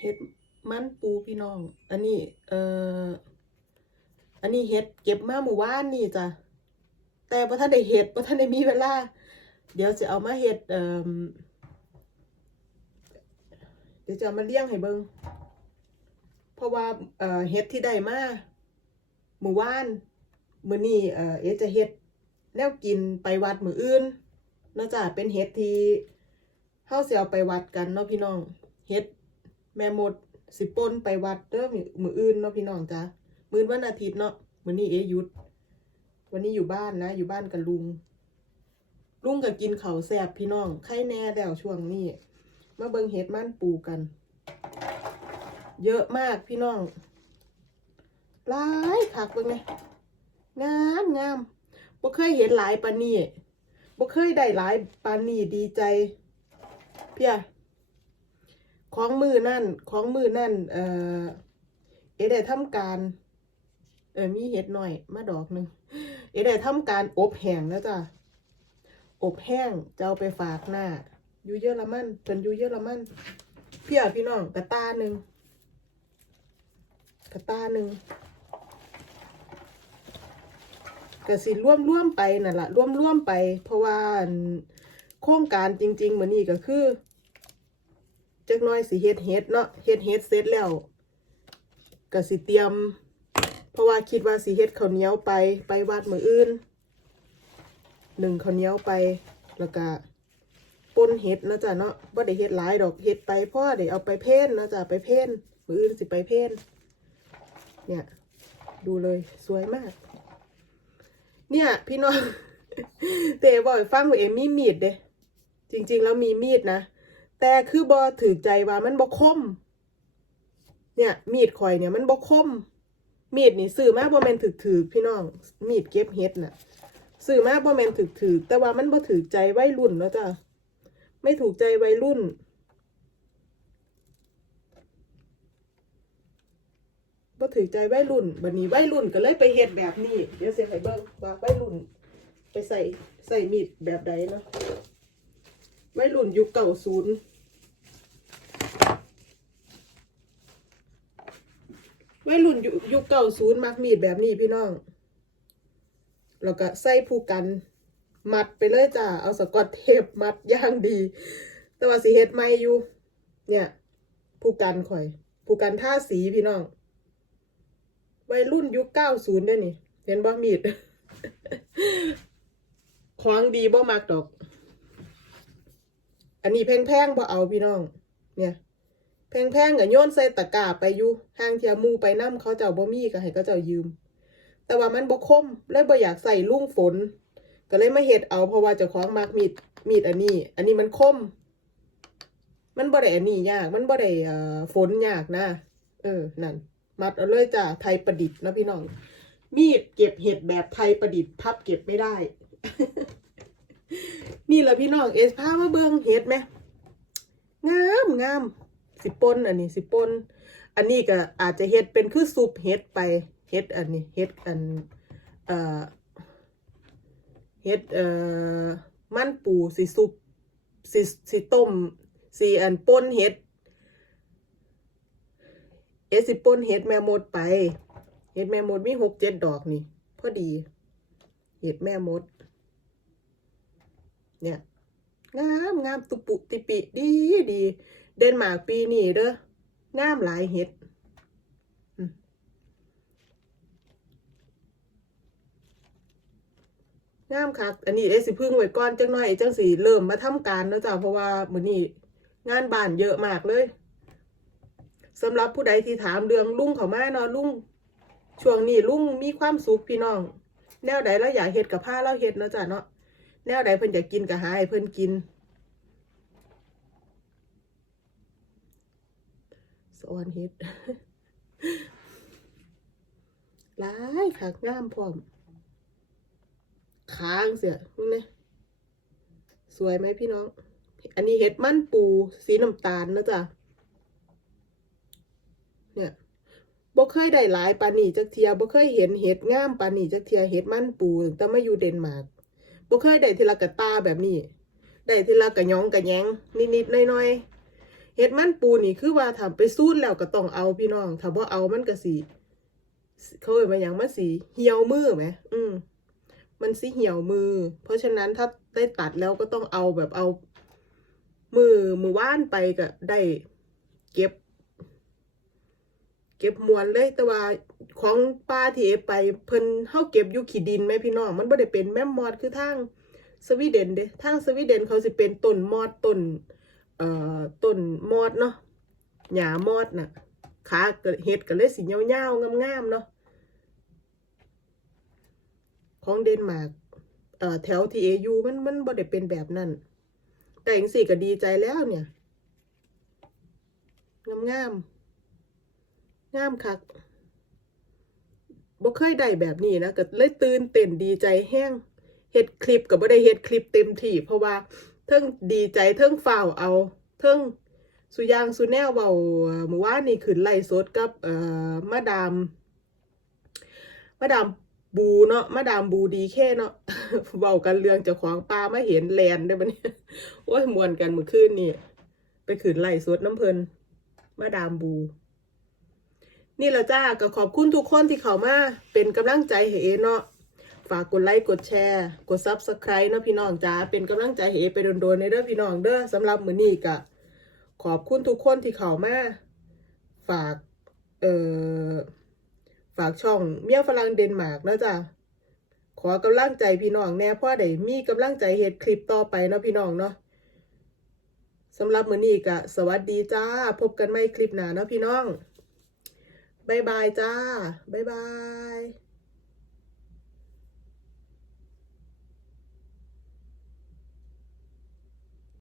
เห็ดมันปูพี่น้อง อันนี้ เอ่อ อันนี้เห็ดเก็บมาเมื่อวานนี่จ้ะ แต่พอท่านได้เห็ดพอท่านได้มีเวลา เดี๋ยวจะเอามาเห็ดเอ่อเดี๋ยวจะามาเลี้ยงให้เบิงเพราะว่าเอ่อเห็ดที่ได้มาเมื่อวานมื้อนี้เอ่อเอจะเฮ็ดแนวกินไปวัดมื้ออื่นนาะจ้ะเป็นเห็ดที่เฮาสิเอาไปวัดกันเนาะพี่น้องเฮ็ด แม่หมดสิปนไปวัดเด้อมืออื่นเนาะพี่น้องจ้ะมื้อวันอาทิตย์เนาะมื้อนี้เอยุด วันนี้อยู่บ้านนะ อยู่บ้านกับลุง ลุงก็กินเขาแซ่บพี่น้องไข่แน่แล้วช่วงนี้มาเบิงเห็ดมันปูกัน เยอะมากพี่น้องหลายคักเบิ่งแหน่งามงามบ่เคยเห็นหลายปานนี้บ่เคยได้หลายปานนี้ดีใจ เพีย ของมือนั่นของมือนั่นเออเอได้ทำการ เออมีเห็ดหน่อย มาดอกหนึ่งเอได้ทำการอบแห้งแล้วจ้ะอบแห้งจะเอาไปฝากหน้าอยู่เยอรมันเป็นอยู่เยอรมันเพี่ยพี่น้องกระตาหนึ่งกระตาหนึ่งกระสิร่วมร่วมๆไปนั่นละร่วมร่วมๆไป เพราะว่าโครงการจริง ๆ เหมือนนี่ก็คือ จักหน้อยสิเฮ็ดเฮ็ดเนาะเฮ็ดเฮ็ดเสร็จแล้วก็สิเตรียม เพราะว่าคิดว่าสิเฮ็ดข้าวเหนียวไปไปวัดมืออื่นหนึ่งข้าวเหนียวไปแล้วก็ป่นเฮ็ดเนาะจ้ะเนาะบ่ได้เฮ็ดหลายดอกเฮ็ดไปเพราะว่าได้เอาไปเพ่นเนาะจ้ะไปเพ่นมืออื่นสิไปเพ่นเนี่ยดูเลยสวยมาก เนี่ย พี่น้องเต๋บอกฟังว่าเอ็มมีมีดเด้จริง ๆ แล้วมีมีดนะ แต่คือบอถือใจว่ามันบอคม เนี่ย มีดข่อยเนี่ยมันบอคม มีดนี่ซื้อมาบ่แมนถึกถือพี่น้อง มีดเก็บเห็ดน่ะซื้อมาบ่แมนถึกถือแต่ว่ามันบ่ถือใจวัยรุ่นเนาะจ้ะไม่ถูกใจวัยรุ่น บ่ถือใจวัยรุ่นบัดนี้วัยรุ่นก็เลยไปเฮ็ดแบบนี้ เดี๋ยวสิให้เบิ่งว่าวัยรุ่น ไปใส่ใส่มีดแบบใดเนาะวัยรุ่นยุคเก่าศูนย์ วัยรุ่นยุคเก่าศูนย์มักมีดแบบนี้พี่น้อง แล้วก็ใส่ผู้กัน มัดไปเลยจ้า เอาสกอตเทปมัดย่างดี แต่ว่าสิเฮ็ดไม่อยู่ เนี่ย ผู้กันข่อย ผู้กันท่าสีพี่น้อง วัยรุ่นยุคเก้าศูนย์ด้วยนี่ เห็นบ่มีดของดีบ่มักดอก อันนี้แพงๆบ่เอาพี่น้อง เนี่ย แพงๆก็โยนใส่ตะกร้าไปอยู่ห้างเทียมูไปนำเขาเจ้าบ่มีก็ให้เขาเจ้ายืม แต่ว่ามันบ่คมเลยบ่อยากใส่ลุ่งฝน ก็เลยมาเฮ็ดเอาเพราะว่าเจ้าของมักมีดมีดอันนี้ อันนี้มันคม มันบ่ได้อันนี้ยาก มันบ่ได้เอ่อฝนยากนะ เออนั่น มัดเอาเลยจ้ะไทยประดิษฐ์นะพี่น้อง มีดเก็บเห็ดแบบไทยประดิษฐ์พับเก็บไม่ได้ นี่แหละพี่น้องเอสพามาเบิ่งเห็ดไหมงามงาม สิปนอันนี้สิปนอันนี้ก็อาจจะเห็ดเป็นคือซุปเห็ดไปเห็ดอันนี้เห็ดอันเอ่อเห็ดเอ่อมันปูสิซุปสิสิต้มสิอันป่นเห็ดเอสิปนเห็ดแม่มดไปเห็ดแม่มดมีหกเจ็ดดอกนี่พอดีเห็ดแม่มด เนี่ย งามงามตุปุติปิดีดี เดนมาร์กปีนี้เด้องามหลายเห็ดงามคักอันนี้เอสิพึ่งไว้ก่อนจังหน่อยจังสีเริ่มมาทำการแล้วจ้ะเพราะว่ามื้อนี้งานบ้านเยอะมากเลยสำหรับผู้ใดที่ถามเรื่องลุงเขามาเนาะลุงช่วงนี้ลุงมีความสุขพี่น้อง แนวใดเราอยากเฮ็ดกับผ้าเราเฮ็ดเนาะจ้ะเนาะแนวใดเพิ่นอยากกินก็หาให้เพิ่นกิน สอนเฮ็ดหลายคักงามพร้อมค้างเสียมึงเนี่ยสวยไหมพี่น้อง อันนี้เห็ดมันปูสีน้ำตาลนะจ๊ะเนี่ยบ่เคยได้หลายปานีจักเทียบ่เคยเห็นเห็ดงามปานีจักเทียเห็ดมันปูแต่มาอยู่เดนมาร์กบ่เคยได้ทีละกะตาแบบนี้ ได้ทีละกะยองกะแยงนิดๆหน้อยๆ เฮ็ดมันปูนี่คือว่าถ้าไปซูนแล้วก็ต้องเอาพี่น้องถ้าบ่เอามันก็สิเขาเอ่ยมาหยังมันสิเหี่ยวมือไหมอืมมันสิเหี่ยวมือ เพราะฉะนั้นถ้าได้ตัดแล้วก็ต้องเอาแบบเอา มือมือว่านไปก็ได้เก็บ เก็บมวลเลยแต่ว่าของป้าที่เอไปเพิ่นเฮาเก็บอยู่ขี้ดินแม่พี่น้องมันบ่ได้เป็นแม่มอดคือทางสวีเดนเด้ทางสวีเดนเขาสิเป็นต้นมอดต้น เอ่อต้นมอดเนาะหญ้ามอดน่ะขาเฮ็ดก็เลยสิยาๆงามๆเนาะของเดนมาร์กเอ่อแถวทีเอยูมันมันบ่ได้เป็นแบบนั้น แต่จังซี่ก็ดีใจแล้วเนี่ย งามๆงามคักบ่เคยได้แบบนี้นะก็เลยตื่นเต้นดีใจแห้งเฮ็ดคลิปก็บ่ได้เฮ็ดคลิปเต็มที่เพราะว่า เทิงดีใจเทิงฝ่าวเอาเทิงสุยางสุแนวเว้าเมื่อวานนี่ขึ้นไล่สดกับเอ่อมาดามมาดามบูเนาะมาดามบูดีแค่เนาะเว้ากันเรื่องเจ้าของปลามาเห็นแลนได้บัดนี้โอ้ยมวนกันเมื่อคืนนี่ไปขึ้นไล่สดน้ำเพิ่นมาดามบู นี่แหละจ้าก็ขอบคุณทุกคนที่เข้ามาเป็นกำลังใจให้เอเนาะ ฝากกดไลค์กดแชร์ กด Subscribe นะพี่น้องจ้าเป็นกำลังใจให้เอไปโดนๆในเด้อพี่น้องเด้อสำหรับมื้อนี้ก็ขอบคุณทุกคนที่เข้ามาฝากเอ่อฝากช่องเมียฝรั่งเดนมาร์กนะจ้าขอกำลังใจพี่น้องแน่เพราะได้มีกำลังใจเฮ็ดคลิปต่อไปเนาะพี่น้องเนาะสำหรับมื้อนี้ก็สวัสดีจ้า พบกันใหม่คลิปหน้าเนาะพี่น้องบายบายจ้าบายบาย